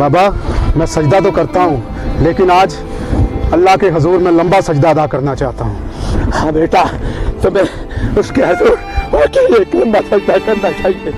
बाबा मैं सजदा तो करता हूँ, लेकिन आज अल्लाह के हजूर में लंबा सजदा अदा करना चाहता हूँ। हाँ बेटा, तुम्हें उसके हजूर वाकई एक लंबा सजदा करना चाहिए।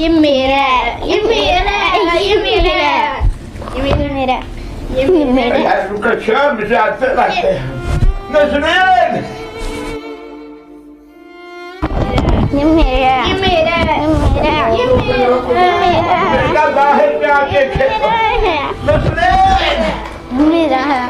ये मेरा है, ये मेरा है, ये मेरा है, ये मेरा है, ये मेरा है। रुका शाम से आते रहते नजरीन। ये मेरा है, ये मेरा है, ये मेरा है, बेटा बाहर पे आके खेलो। नजरीन मेरा है,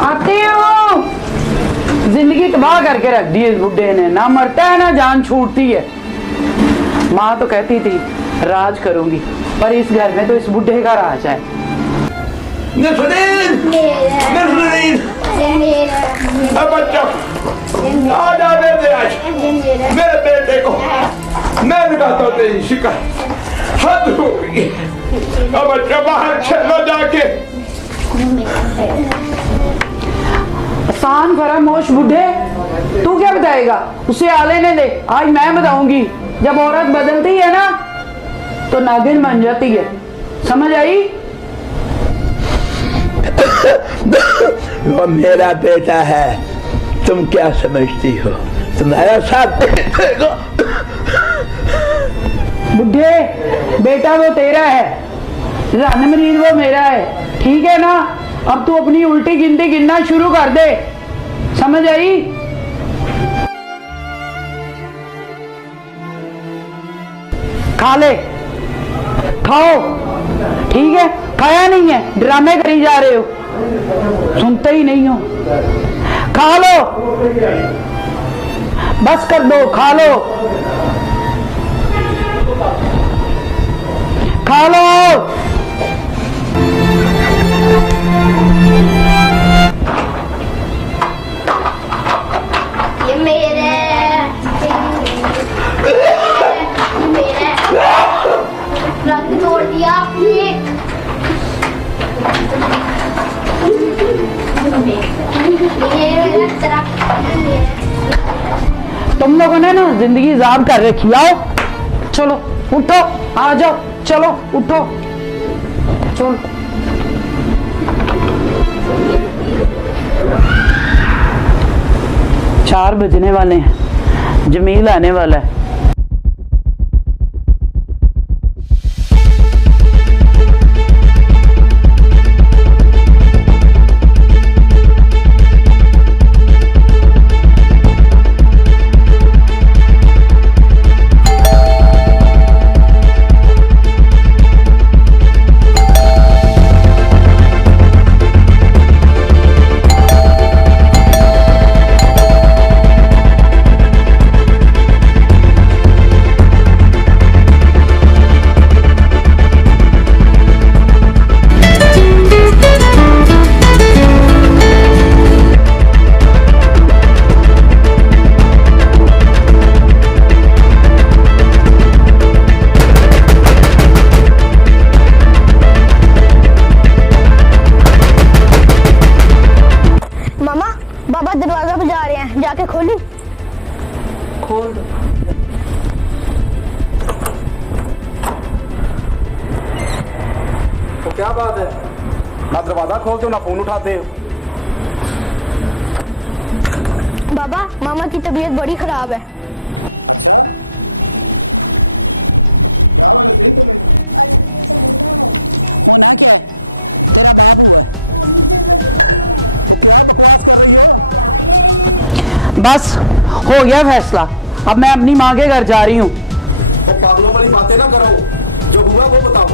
आते हो। जिंदगी तबाह करके रख दी इस बुड्ढे ने, ना मरता है ना जान छूटती है। माँ तो कहती थी राज करूंगी, पर इस घर में तो इस बुड्ढे का राज है। नजरीन नजरीन अब बच्चों आ जाने दे आज मेरे बेटे को। मैं निकालता हूँ तेरी शिकायत, हद हो गई। अब बच्चा बाहर चलो जाके। आसान फरामोश बुढ़े, तू क्या बताएगा? उसे आ लेने दे, आज मैं बताऊंगी। जब औरत बदलती है ना तो नागिन बन जाती है, समझ आई? वो मेरा बेटा है, तुम क्या समझती हो? तुम्हारा साथ बुढ़े, बेटा वो तेरा है, रन मरीज वो मेरा है, ठीक है ना? अब तू अपनी उल्टी गिनती गिनना शुरू कर दे, समझ आई? खा ले, खाओ, ठीक है? खाया नहीं है, ड्रामे करी जा रहे हो, सुनते ही नहीं हो। खा लो, बस कर दो, खा लो, खा लो। ये मेरा है, मेरा है। रंग तोड़ दिया आपने। तुम लोगों ने ना जिंदगी ज़ाब कर रखी। आओ, चलो उठो, आ जाओ, चलो उठो, चलो। 4 बजने वाले हैं, जमील आने वाला है। पापा दरवाजा बजा रहे हैं, जाके खोलूं? खोल दो। तो क्या बात है, ना दरवाजा खोलते हो ना फोन उठाते हो। बाबा मामा की तबीयत बड़ी खराब है। बस हो गया फैसला, अब मैं अपनी माँ के घर जा रही हूँ। वो पागलों वाली बातें ना करो, जो हुआ वो बताओ।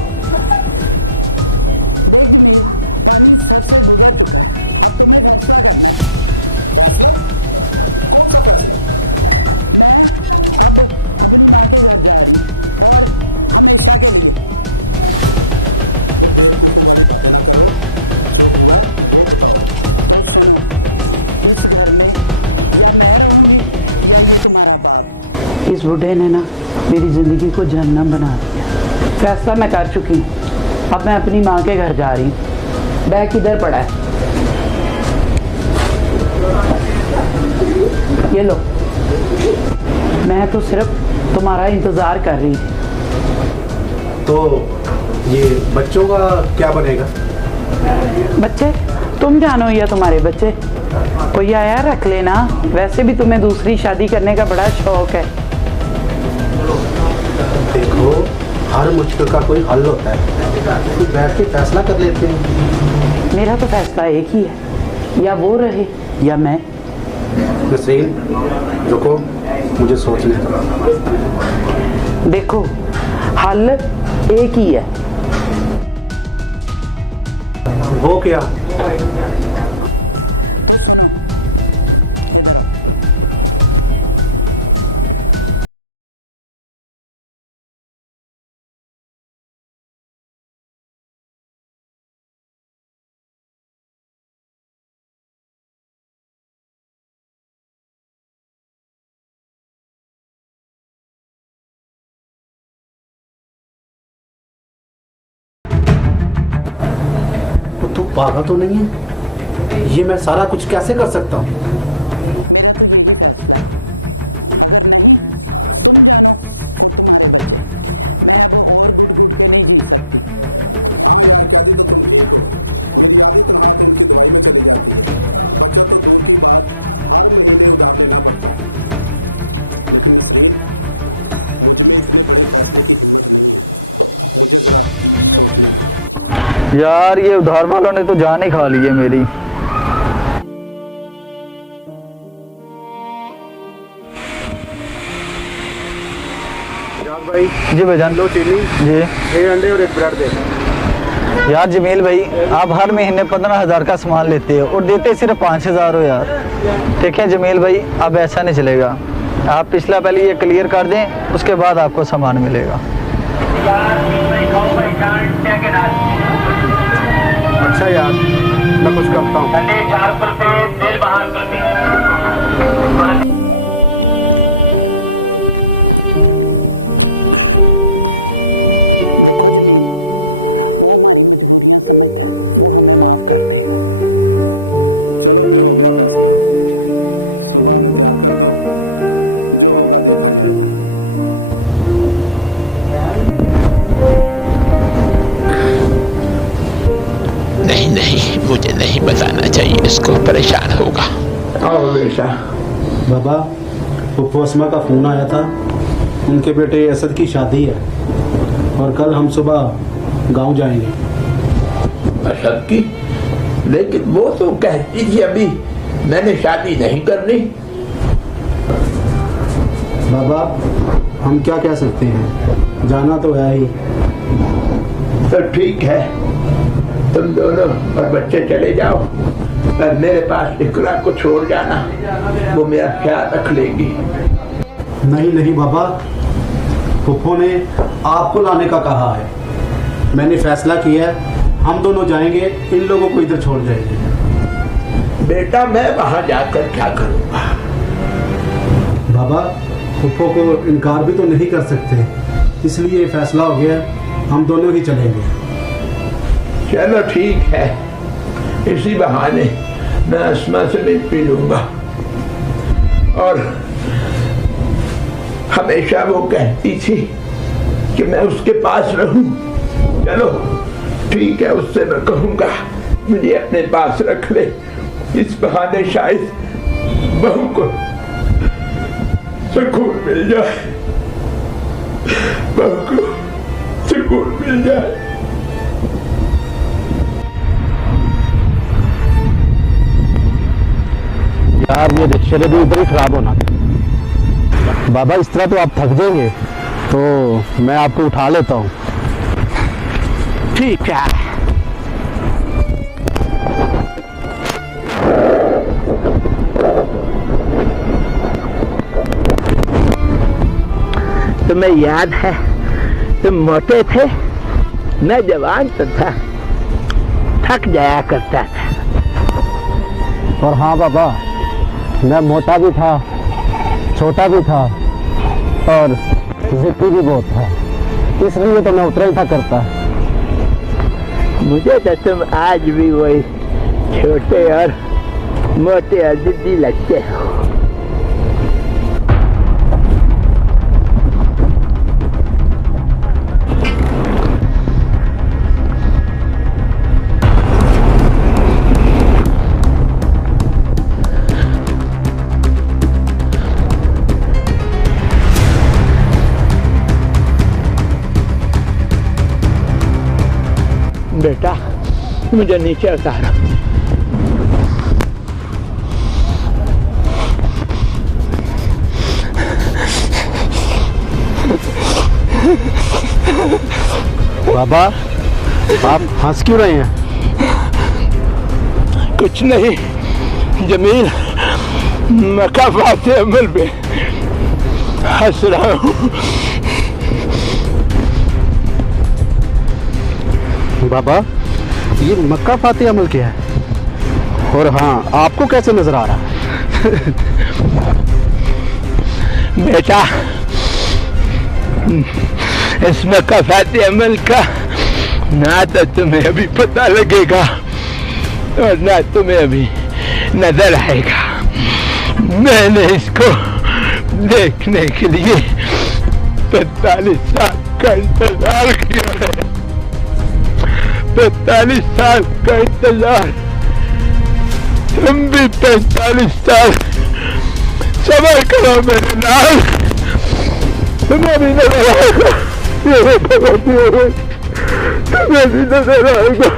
इस बूढ़े ने ना मेरी जिंदगी को जहन्नम बना दिया। फैसला मैं कर चुकी हूँ, अब मैं अपनी माँ के घर जा रही हूँ। बैग किधर पड़ा है? ये लो। मैं तो सिर्फ तुम्हारा इंतजार कर रही थी। तो ये बच्चों का क्या बनेगा? बच्चे तुम जानो या तुम्हारे बच्चे, कोई आया रख लेना। वैसे भी तुम्हें दूसरी शादी करने का बड़ा शौक है। देखो, हर मुश्किल का कोई हल होता है, तो बैठ के फैसला कर लेते हैं। मेरा तो फैसला एक ही है, या वो रहे या मैं। नसरीन, रुको, मुझे सोचने दो। देखो, हल एक ही है। वो क्या? तू पागल तो नहीं है? ये मैं सारा कुछ कैसे कर सकता हूँ? यार ये उधार वालों ने तो जान ही खा ली है मेरी। भाई जी भाईजान। लो चीनी, जी 6 अंडे और 1 ब्रेड दे। यार जमील भाई, आप हर महीने 15,000 का सामान लेते हो और देते सिर्फ 5,000 हो यार। ठीक है जमील भाई, अब ऐसा नहीं चलेगा। आप पिछला पहले ये क्लियर कर दें, उसके बाद आपको सामान मिलेगा। अच्छा यार, मैं कुछ करता हूँ। नहीं, मुझे नहीं बताना चाहिए, इसको परेशान होगा। आओ बेटा। बाबा, पप्पू अस्मा का फोन आया था, उनके बेटे असद की शादी है और कल हम सुबह गांव जाएंगे। असद की? लेकिन वो तो कहती थी अभी मैंने शादी नहीं करनी। बाबा, हम क्या कह सकते हैं, जाना तो है ही। तो ठीक है, तुम दोनों और बच्चे चले जाओ और मेरे पास इकरा को छोड़ जाना, वो मेरा ख्याल रख लेगी। नहीं नहीं बाबा, फुफ्फो ने आपको लाने का कहा है। मैंने फैसला किया है, हम दोनों जाएंगे, इन लोगों को इधर छोड़ जाएंगे। बेटा मैं वहां जाकर क्या करूंगा? बाबा, फुफ्फो को इनकार भी तो नहीं कर सकते, इसलिए फैसला हो गया, हम दोनों ही चलेंगे। चलो ठीक है, इसी बहाने मैं अस्मा से मिल पी लूंगा। और हमेशा वो कहती थी कि मैं उसके पास रहूं। चलो ठीक है, उससे मैं कहूंगा मुझे अपने पास रख ले, इस बहाने शायद बहू को सुकून मिल जाए, बहू को सुकून मिल जाए। यार ये रिश्ते भी इधर ही खराब होना था। बाबा इस तरह तो आप थक जाएंगे, तो मैं आपको उठा लेता हूँ। ठीक है। तुम्हें याद है तुम मोटे थे, मैं जवान तो था, थक जाया करता था। और हाँ बाबा, मैं मोटा भी था, छोटा भी था और जिद्दी भी बहुत था, इसलिए तो मैं उतना ही था करता। मुझे तो तुम आज भी वही छोटे और मोटे और जिद्दी लगते हो। बेटा मुझे नीचे उतारो। बाबा आप हंस क्यों रहे हैं? कुछ नहीं जमील, मकाफात अमल पे हंस रहा हूँ। बाबा ये मक्का फाते अमल क्या है? और हाँ, आपको कैसे नजर आ रहा है? बेटा इस मक्का फाते अमल का ना तो तुम्हें अभी पता लगेगा और ना तुम्हें अभी नजर आएगा। मैंने इसको देखने के लिए 45 साल का इंतजार किया है। 45 साल का इंतजार। तुम भी 45 साल सबर करो मेरे नाल, तुम्हें भी नजर आएगा। तुम्हें भी नजर आएगा।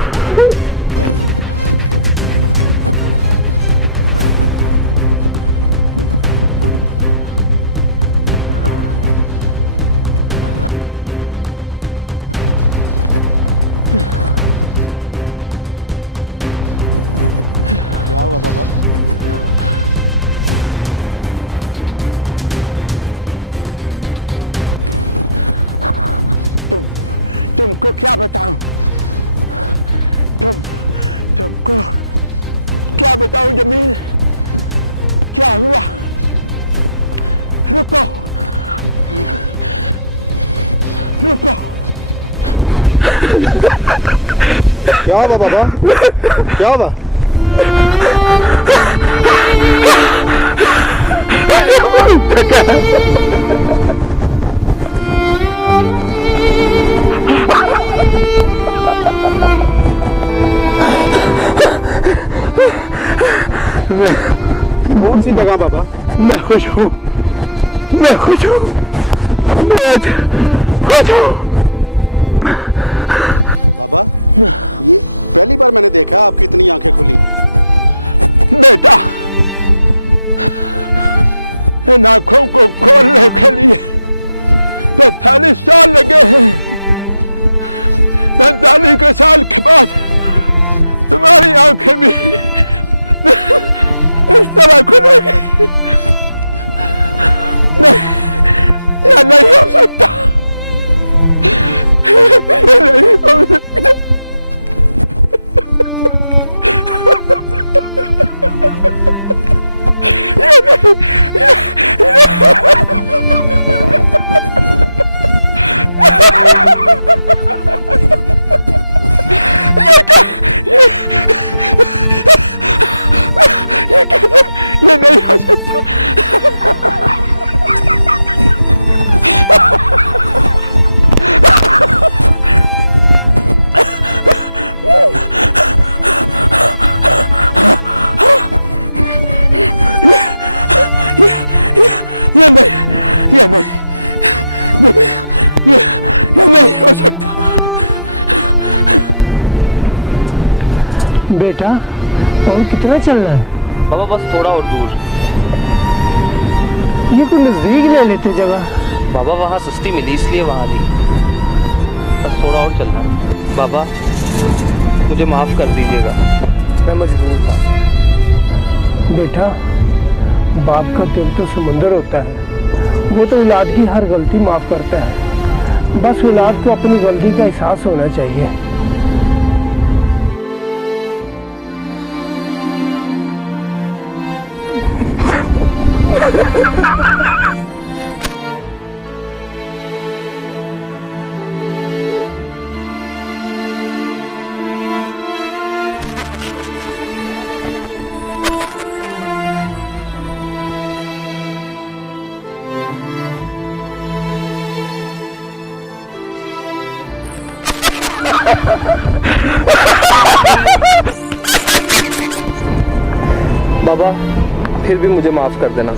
क्या हुआ बाबा? क्या हुआ? कौन सी जगह बाबा? मैं खुश हूँ, मैं खुश हूँ, मैं खुश हूँ। बेटा और कितना चल रहा है? बाबा बस थोड़ा और दूर। ये कोई नजदीक ले लेते जगह। बाबा वहाँ सस्ती मिली इसलिए वहाँ ली, बस थोड़ा और चलना। बाबा मुझे माफ़ कर दीजिएगा, मैं मजबूर था। बेटा, बाप का दिल तो समंदर होता है, वो तो औलाद की हर गलती माफ़ करता है। बस औलाद को अपनी गलती का एहसास होना चाहिए। बाबा फिर भी मुझे माफ़ कर देना।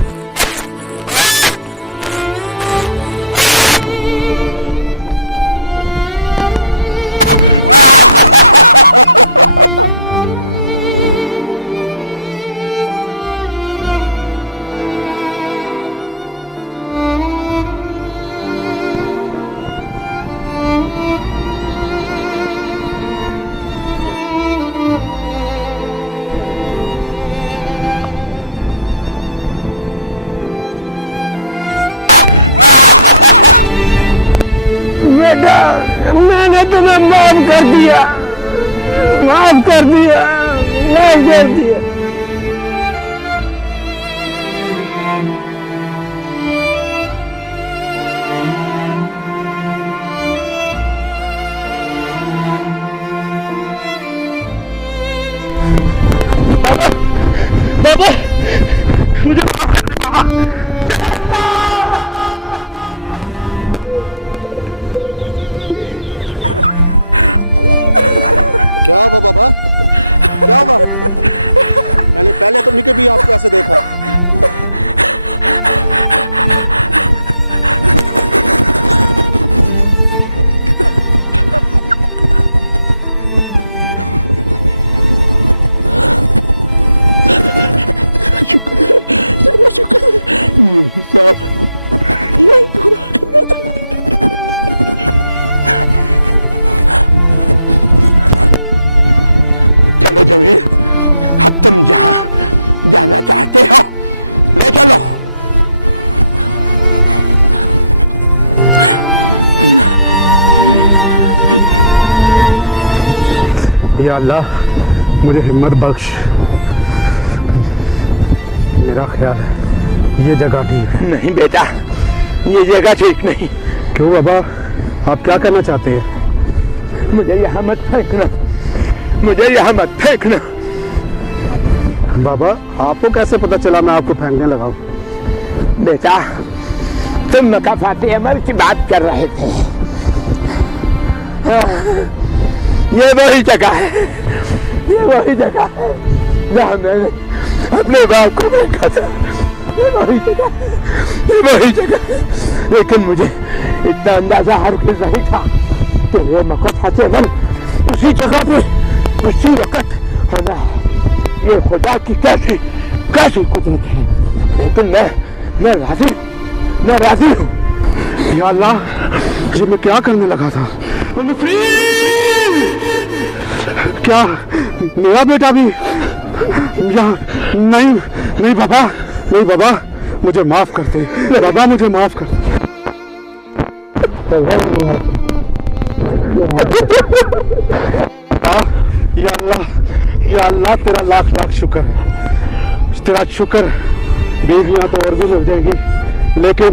बेटा, मैंने तुम्हें माफ कर दिया, माफ कर दिया, माफ कर दिया। बाबा मुझे माफ कर दे बाबा। या अल्लाह मुझे हिम्मत बख्श। मेरा ख्याल है ये जगह ठीक है। नहीं बेटा, ये जगह ठीक नहीं। क्यों बाबा, आप क्या करना चाहते हैं? मुझे यहाँ मत फेंकना, मुझे यहाँ मत फेंकना। बाबा आपको कैसे पता चला मैं आपको फेंकने लगा हूँ? बेटा तुम मकाफाते अमर की बात कर रहे थे। ये वही जगह है, ये वही जगह है जहाँ मैंने अपने बाप को देखा था। ये वही जगह है, ये वही जगह है। लेकिन मुझे इतना अंदाजा हरगिज़ नहीं था कि ये मकाफाते अमर उसी जगह पे उसी वक्त होना है। ये खुदा की कैसी कैसी कुदरत है। लेकिन मैं राजी हूँ। या अल्लाह, ये मैं क्या करने लगा था? क्या मेरा बेटा भी यहाँ? नहीं नहीं बाबा, नहीं बाबा, मुझे माफ कर दे बाबा, मुझे माफ कर दे। या अल्लाह तेरा लाख लाख शुक्र है, तेरा शुक्र। बीवियाँ तो और भी मिल जाएगी, लेकिन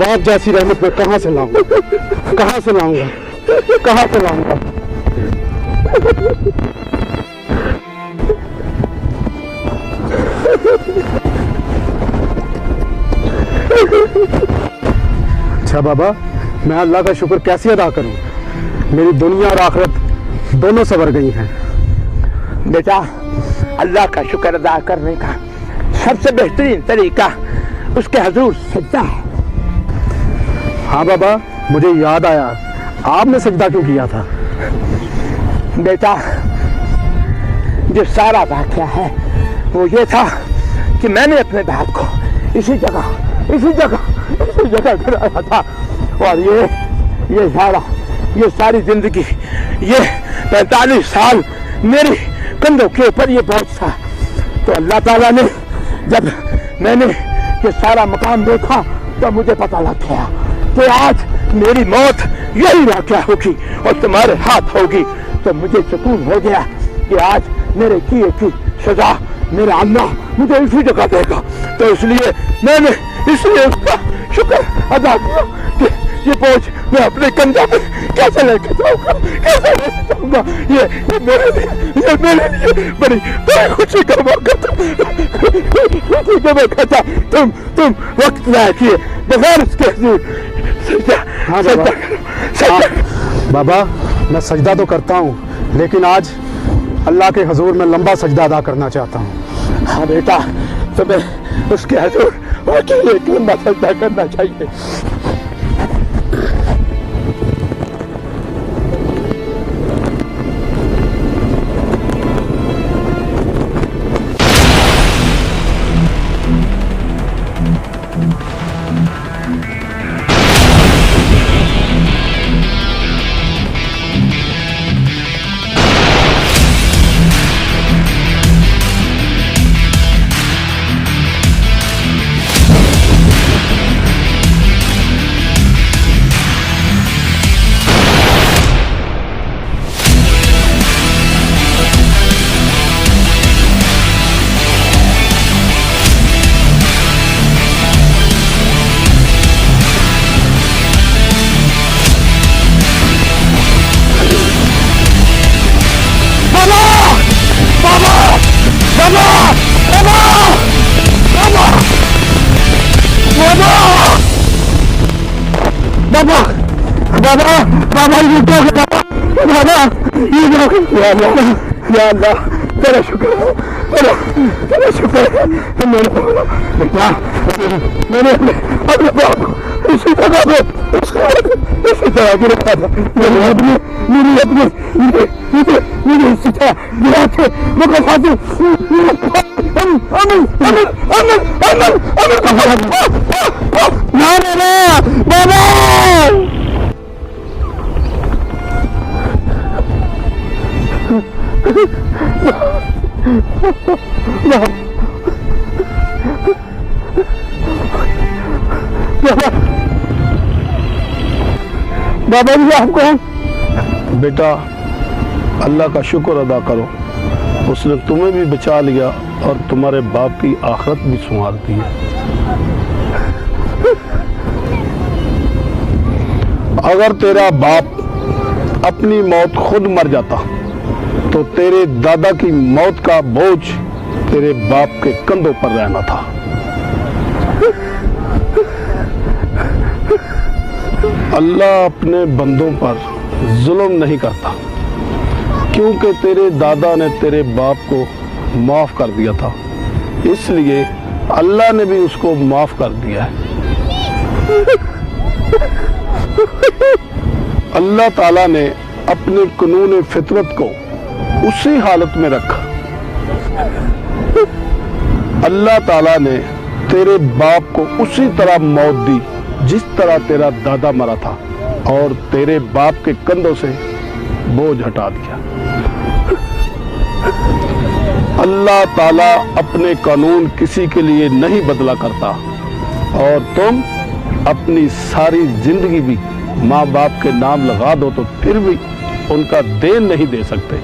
बाप जैसी रहमत मैं कहाँ से लाऊंगा, कहाँ से लाऊंगा, कहाँ से लाऊंगा? अच्छा बाबा, मैं अल्लाह का शुक्र कैसे अदा करूं? मेरी दुनिया और आखिरत दोनों सवर गई हैं। बेटा, अल्लाह का शुक्र अदा करने का सबसे बेहतरीन तरीका उसके हुजूर सजदा है। हाँ बाबा, मुझे याद आया, आपने सजदा क्यों किया था? बेटा, जो सारा वाकया है वो ये था कि मैंने अपने बाप को इसी जगह इसी जगह गिराया था। और ये सारी जिंदगी, ये 45 साल मेरी कंधों के ऊपर ये बोझ था। तो अल्लाह ताला ने, जब मैंने ये सारा मकाम देखा तो मुझे पता लग गया कि आज मेरी मौत यही वाक़या होगी और तुम्हारे हाथ होगी। तो मुझे सुकून हो गया कि आज मेरे किए की सजा मेरा अल्लाह मुझे इसी जगह देगा। तो इसलिए मैंने उसका शुक्र अदा किया कि ये बोझ मैं अपने कंधे पे कैसे लेके जाऊंगा, ये मेरे लिए बड़ी खुशी का मौका था। खुशी का मौका था। तुम वक्त लाया किए बगैर इसके बाबा, मैं सजदा तो करता हूँ, लेकिन आज अल्लाह के हजूर में लंबा सजदा अदा करना चाहता हूँ। हाँ बेटा, तुम्हें उसके हजूर अकेले एक लंबा सजदा करना चाहिए। या अल्लाह, तेरा शुक्र है, तेरा शुक्र है। मैंने अपने बाप को इसी तरह गिरा था। मेरी इसी तरह गिरा थे। बाबा जी, आपको बेटा, अल्लाह का शुक्र अदा करो, उसने तुम्हें भी बचा लिया और तुम्हारे बाप की आखिरत भी संवार दी है। अगर तेरा बाप अपनी मौत खुद मर जाता तो तेरे दादा की मौत का बोझ तेरे बाप के कंधों पर रहना था। अल्लाह अपने बंदों पर जुल्म नहीं करता, क्योंकि तेरे दादा ने तेरे बाप को माफ कर दिया था, इसलिए अल्लाह ने भी उसको माफ कर दिया है। अल्लाह ताला ने अपने कानून फितरत को उसी हालत में रखा। अल्लाह ताला ने तेरे बाप को उसी तरह मौत दी जिस तरह तेरा दादा मरा था, और तेरे बाप के कंधों से बोझ हटा दिया। अल्लाह ताला अपने कानून किसी के लिए नहीं बदला करता, और तुम अपनी सारी जिंदगी भी माँ बाप के नाम लगा दो तो फिर भी उनका देन नहीं दे सकते।